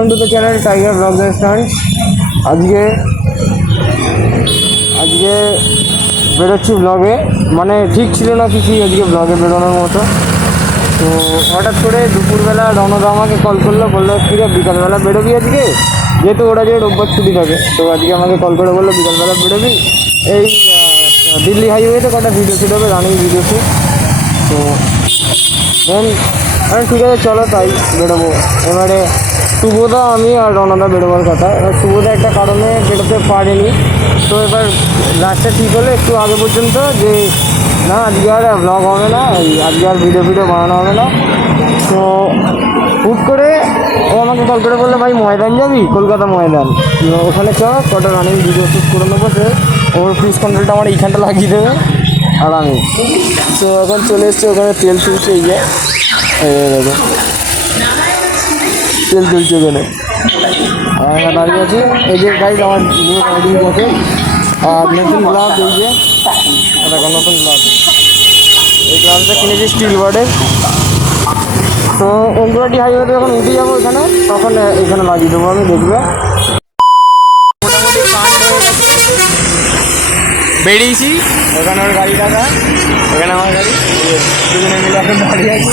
Welcome to the channel tiger blogs and stunts. আজকে বেরোচ্ছি ব্লগে, মানে ঠিক ছিল না কিছুই আজকে ব্লগে বেরোনোর মতো। তো হঠাৎ করে দুপুরবেলা রণদা আমাকে কল করলো, বললো ঠিক আছে বিকালবেলা বেরোবি আজকে, যেহেতু ওরা যে রোববার ছুটি থাকে। তো আজকে আমাকে কল করে বললো বিকালবেলা বেরোবি, এই দিল্লি হাইওয়েতে কটা ভিডিও শ্যুট হবে, রানিং ভিডিও শ্যুট। তো দেন ঠিক আছে চলো তাই বেরোবো। এবারে শুভদা, আমি আর রণদা বেরোবার কথা। এবার শুভদা একটা কারণে বেরোতে পারেনি। তো এবার রাস্তা ঠিক হলে একটু আগে পর্যন্ত যে না আজকে আর ব্লগ হবে না, আজকে আর ভিডিও বানানো হবে না। তো হুট করে ও আমাকে কল করে বললো ভাই ময়দান যাবি, কলকাতা ময়দান, ওখানে চ কটা রানিং ভিডিও শ্যুট করে নেবো। সে ওর ফিস কন্ট্রোলটা আমার এইখানটা লাগিয়ে দেবে আর আমি। তো এখন চলে এসছে ওখানে, তেল তুলছে, এই যে দেখো তেল তুলছে ওখানে দাঁড়িয়ে আছে। এই যে গাইজ আমার নিউ রাইডিং পথে আর নতুন গ্লাভ, এই যে দেখো নতুন গ্লাভ। এই গ্লাভটা কিনেছি স্টিল বার্ডের। তো ওমগুলাটি হাইওয়েতে যখন উঠে যাবো এখানে, তখন এখানে লাগিয়ে দেবো আমি, দেখবে। মোটামুটি বেরিয়েছি, ওখানে ওর গাড়ি রাখা, ওখানে আমার গাড়ি, দুজনে মিলে এখন দাঁড়িয়ে আছি,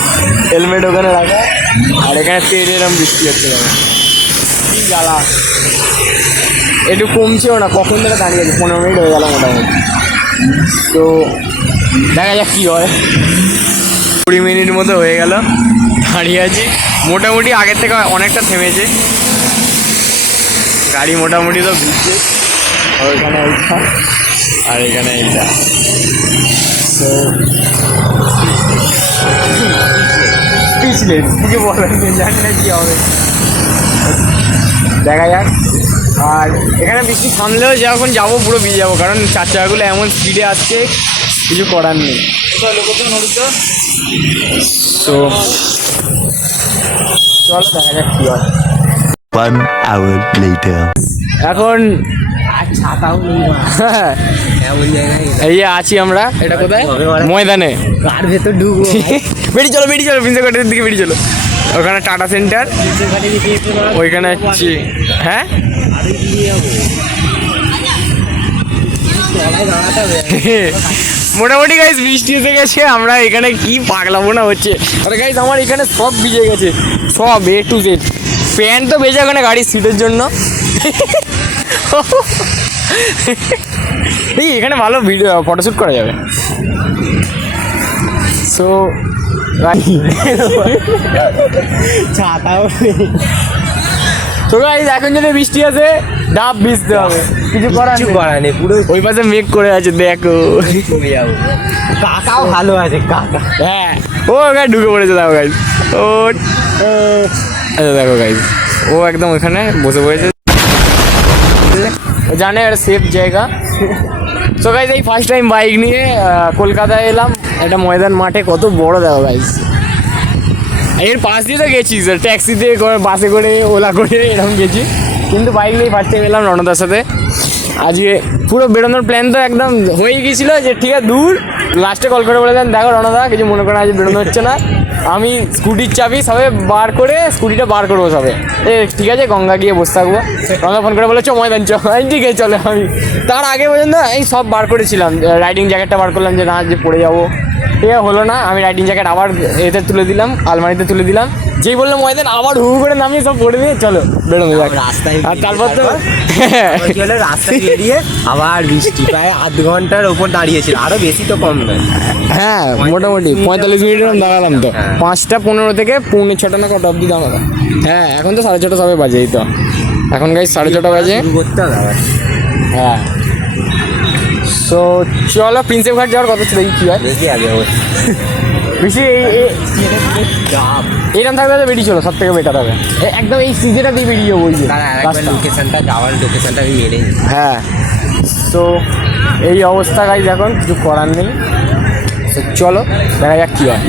হেলমেট ওখানে রাখা। আর এখানে তেল এরম বৃষ্টি হচ্ছে, কি জ্বালা, একটু কমছেও না, কখন থেকে দাঁড়িয়ে আছি, 15 মিনিট হয়ে গেল মোটামুটি। তো দেখা যাক কী হয়। 20 মিনিট মতো হয়ে গেল দাঁড়িয়ে আছি, মোটামুটি আগের থেকে অনেকটা থেমেছে গাড়ি, মোটামুটি তো ভিজছে। ওইখানে এইটা আর এখানে এইটা। তো পিছলে কিছু বলার নেই, জানি না কী হবে, দেখা যাক। আর এখানে বৃষ্টি থামলেও যখন যাবো পুরো ভিজে যাবো, কারণ চার চাকাগুলো এমন স্পিডে আসছে, কিছু করার নেই। তো চলো দেখা যাক কী হয়। 1 hour later. এখন এই যে আছি আমরা, এটা কোথায়, ময়দানে, কার ভেতর ঢুকবো। বেরিয়ে চলো প্রিন্সেপ ঘাটের দিকে বেরিয়ে চলো। ওখানে টাটা সেন্টার, ওইখানে হচ্ছে, হ্যাঁ মোটামুটি গাইজ বৃষ্টি এসে গেছে, আমরা এখানে কি পাগলামো না হচ্ছে। আরে গাইজ আমার এখানে সব ভিজে গেছে, সব A to Z। প্যান্ট তো ভেজা ওখানে গাড়ির সিটের জন্য। এই এখানে ভালো ভিডিও ফটোশ্যুট করা যাবে। সো ছাতাও তো গাইজ এখন যদি বৃষ্টি আছে ডাব ভিজতে হবে, কিছু করার নেই। পুরো ওই পাশে মেঘ করে আছে, দেখো কাকাও ভালো আছে, কাকা, হ্যাঁ ও ওখানে ঢুকে পড়েছে। দেখো গাইজ ও, আচ্ছা দেখো গাইজ ও একদম ওখানে বসে পড়েছে, জানে আর সেফ জায়গা। সো গাইজ এই ফার্স্ট টাইম বাইক নিয়ে কলকাতায় এলাম, একটা ময়দান মাঠে, কত বড় দেখো গাইজ। এর পাশ দিয়ে তো গেছি স্যার, ট্যাক্সিতে করে, বাসে করে, ওলা করে এরকম গেছি, কিন্তু বাইক নিয়ে ফার্স্ট টাইম এলাম রণদার সাথে। আজকে পুরো বেরোনোর প্ল্যান তো একদম হয়ে গিয়েছিলো যে ঠিক আছে দূর, লাস্টে কল করে বলেছেন দেখো রণদা কিছু মনে করেন আজ বেরোনো হচ্ছে না, আমি স্কুটির চাবি সবে বার করে স্কুটিটা বার করবো সবে, ঠিক আছে গঙ্গা গিয়ে বসে থাকবো। রণদা ফোন করে বলে চ ময়দান চ, ঠিক আছে চলে। আমি তার আগে পর্যন্ত এই সব বার করেছিলাম, রাইডিং জ্যাকেটটা বার করলাম যে না যে পড়ে যাবো, এ হলো না। আমি রাইডিং জ্যাকেট আবার এতে তুলে দিলাম, আলমারিতে তুলে দিলাম, যেই বললো ময়দান আবার হু করে নামিয়ে সব পড়ে দিয়ে চলো বেরোনো যাক রাস্তায়। আর তারপর তো রাস্তায় বেরিয়ে আবার বৃষ্টি, প্রায় আধ ঘন্টার ওপর দাঁড়িয়েছিল, আরও বেশি তো কম নয়, হ্যাঁ মোটামুটি 45 মিনিট দাঁড়ালাম। তো 5:15 থেকে 5:45 না কটা অবধি দাঁড়ালাম। হ্যাঁ এখন তো 6:30 সবে বাজে, এই তো এখন গাইজ 6:30 বাজে। হ্যাঁ তো চলো প্রিন্সেপ ঘাট যাওয়ার কথা ছিল, কি হয় বেশি আগে বেশি এইরকম থাকলে তো বেরিয়ে চলো, সব থেকে বেটার হবে। একদম এই সিজনটা দিয়ে বেরিয়ে যাবো, ওই লোকেশনটা যাওয়ার লোকেশনটা আমি মেরে। হ্যাঁ তো এই অবস্থা গাইজ, এখন কিছু করার নেই। তো চলো দেখা যাক কী হয়।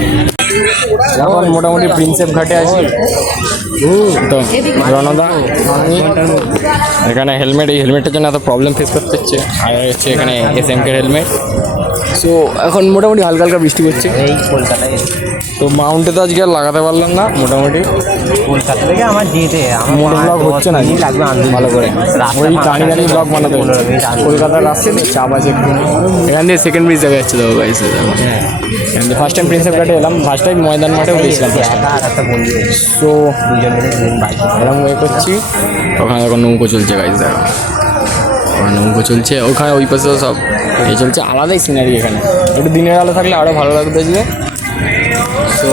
এখন মোটামুটি প্রিন্সেপ ঘাটে আছি। তো রণদা আমি এখানে হেলমেট, এই হেলমেটের জন্য এত প্রবলেম ফেস করতে হচ্ছে। আর হচ্ছে এখানে SMK হেলমেট। সো এখন মোটামুটি হালকা হালকা বৃষ্টি পড়ছে এই কলকাতায়। তো মাউন্টে তো আজকে আর লাগাতে পারলাম না, মোটামুটি কলকাতা থেকে আমার যেতে আমার মোটো ব্লগ হচ্ছে না লাগবে আনতে ভালো করে ওই দাঁড়িয়ে দাঁড়িয়ে ব্লগ বানাতে হবে। 15 মিনিট আনতে কলকাতার রাস্তায় তো চাপ আছে একটু। এখান দিয়ে সেকেন্ড ব্রিজ দেখা যাচ্ছে দেখো গাইস। এখান দিয়ে ফার্স্ট টাইম প্রিন্সেপ ঘাটে এলাম, ফার্স্ট টাইম ময়দান মাঠেও গেছিলাম। একা আর একটা বন্ধু তো দুজন মিলে দুদিন বাইক এরকম ওয়ে করছি, ওখানে এখন নৌকো চলছে গাইস দেখো, ওখানে নৌকো চলছে, ওখানে ওই পাশেও সব এই চলছে। আলাদাই সিনারি এখানে, একটু দিনের আলো থাকলে আরও ভালো লাগতো যে। তো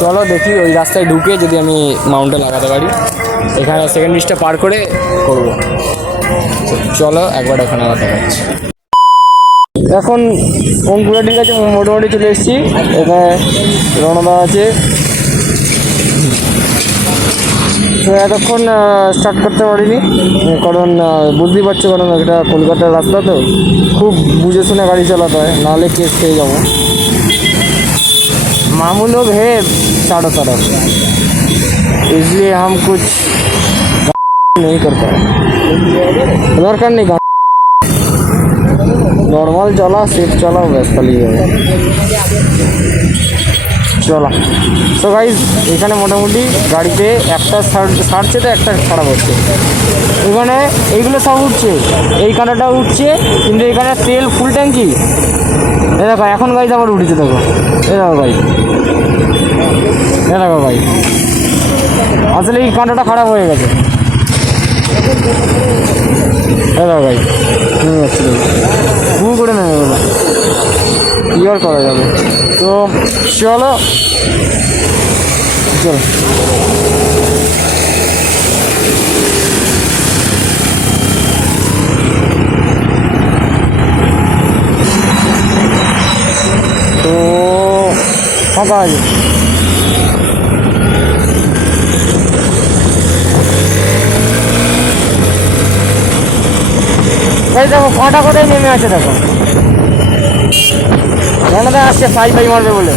চলো দেখি ওই রাস্তায় ঢুকে যদি আমি মাউন্টে লাগাতে পারি, এখানে সেকেন্ড ব্রিজটা পার করে করবো। তো চলো একবার ওখানে আবার দেখাচ্ছি। এখন অঙ্কুরাটির কাছে মোটামুটি চলে এসেছি, এখানে রণদা আছে। তো এতক্ষণ স্টার্ট করতে পারিনি, কারণ বুঝতেই পারছো, কারণ এটা কলকাতার রাস্তা তো খুব বুঝে শুনে গাড়ি চালাতে হয়, নাহলে কেস খেয়ে যাবো। मामू लोग है चारों तरफ, इसलिए हम कुछ नहीं करते दरकार नहीं। नॉर्मल चला, सेफ चला, ব্যাস খালি যাবে। চলো তো গাইজ, এখানে মোটামুটি গাড়িতে একটা ছাড়ছে তো একটা খারাপ হচ্ছে। এখানে এইগুলো সব উঠছে, এই কানাটা উঠছে, কিন্তু এখানে তেল ফুল ট্যাঙ্কি। এ দেখো এখন গাইজ আবার উঠেছে, দেখো এ দেখো ভাই, এ দেখো ভাই, আসলে এই কাঁটাটা খারাপ হয়ে গেছে। এ দেখো ভাই নেমে যাচ্ছে, হু করে নেমে গেলো, কি আর করা যাবে। তো চলো চলো তো ফাঁকা আছে। এই দেখো কটা কোথায় নেমে আছে, দেখো রণদা আসছে ফাই ফাই মারবে বলে।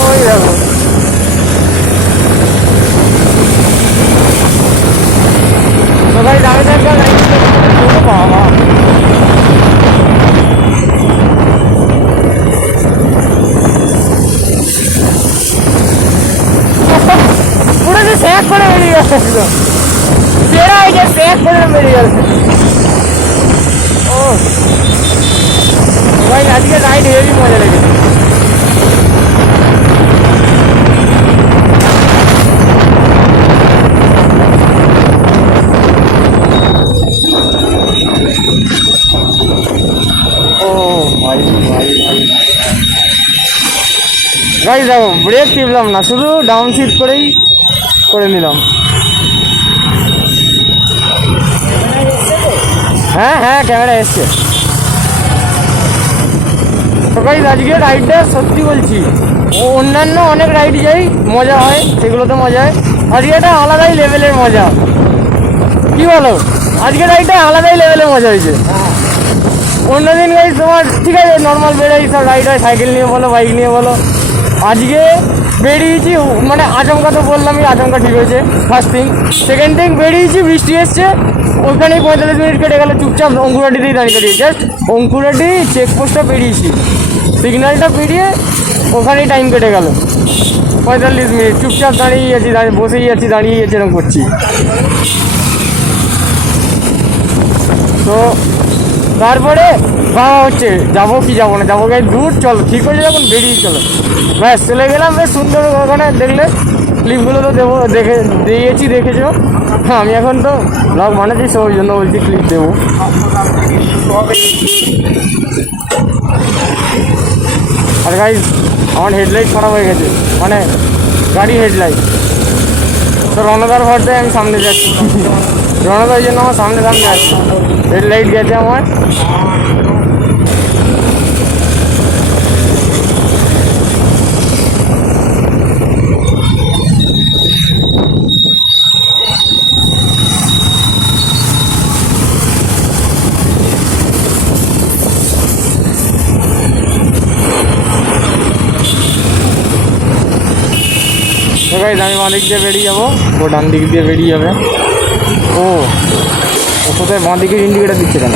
ওই দেখো তো ভাই দামে দামে বাবা, পুরো যে স্যাক করে বেরিয়ে যাচ্ছে, সেরা হয়ে গেছে, স্যাক করে বেরিয়ে যাচ্ছে। ও ভাই আজকে রাইড হেভি মজা লেগেছে। ও ভাই ভাই ভাই গাইস দেখো, ব্রেক টিপলাম না, শুধু ডাউন শিফট করেই করে নিলাম। হ্যাঁ হ্যাঁ ক্যামেরা এসছে। তো গাইস আজকে রাইডটা সত্যি বলছি, অন্যান্য অনেক রাইড যাই মজা হয়, সেগুলোতে মজা হয়, আজকে একটা আলাদাই লেভেলের মজা। কি বলো, আজকে রাইডটা আলাদাই লেভেলের মজা হয়েছে। অন্যদিন গাইস তোমার ঠিক আছে নর্মাল বেড়াই সব রাইড হয়, সাইকেল নিয়ে বলো বাইক নিয়ে বলো, আজকে বেরিয়েছি মানে আচমকা, তো বললামই আচমকা ঠিক হয়েছে ফার্স্ট থিং। সেকেন্ড থিং বেরিয়েছি, বৃষ্টি এসছে, ওইখানেই 45 মিনিট কেটে গেল চুপচাপ অঙ্কুরাটিতেই দাঁড়িয়ে দাঁড়িয়ে, জাস্ট অঙ্কুরাটি চেকপোস্টটা পেরিয়েছি, সিগন্যালটা পেরিয়ে ওখানেই টাইম কেটে গেল 45 মিনিট, চুপচাপ দাঁড়িয়ে আছি, বসেই আছি, দাঁড়িয়ে আছি, এরকম করছি। তো তারপরে ভাবা হচ্ছে যাবো কি যাবো না, যাবো গাই দূর, চলো ঠিক হয়েছে যখন বেরিয়ে চলো, ব্যাস চলে গেলাম। বেশ সুন্দর ওখানে দেখলে ক্লিপগুলো তো দেবো, দিয়েছি দেখেছো। আমি এখন তো ব্লগ বানাচ্ছি, সব ওই জন্য বলছি ক্লিপ দেবো। আর গাইজ আমার হেডলাইট খারাপ হয়ে গেছে, মানে গাড়ি হেডলাইট। তো রণদার ভরটায় আমি সামনে যাচ্ছি, রণদা ওই জন্য আমার সামনে সামনে আসছে, হেডলাইট গেছে আমার। আমি বাঁ দিক দিয়ে বেরিয়ে যাবো, ও ডান দিক দিয়ে বেরিয়ে যাবে। ও কোথায় বাঁ দিকে ইন্ডিকেটার দিচ্ছে কেন?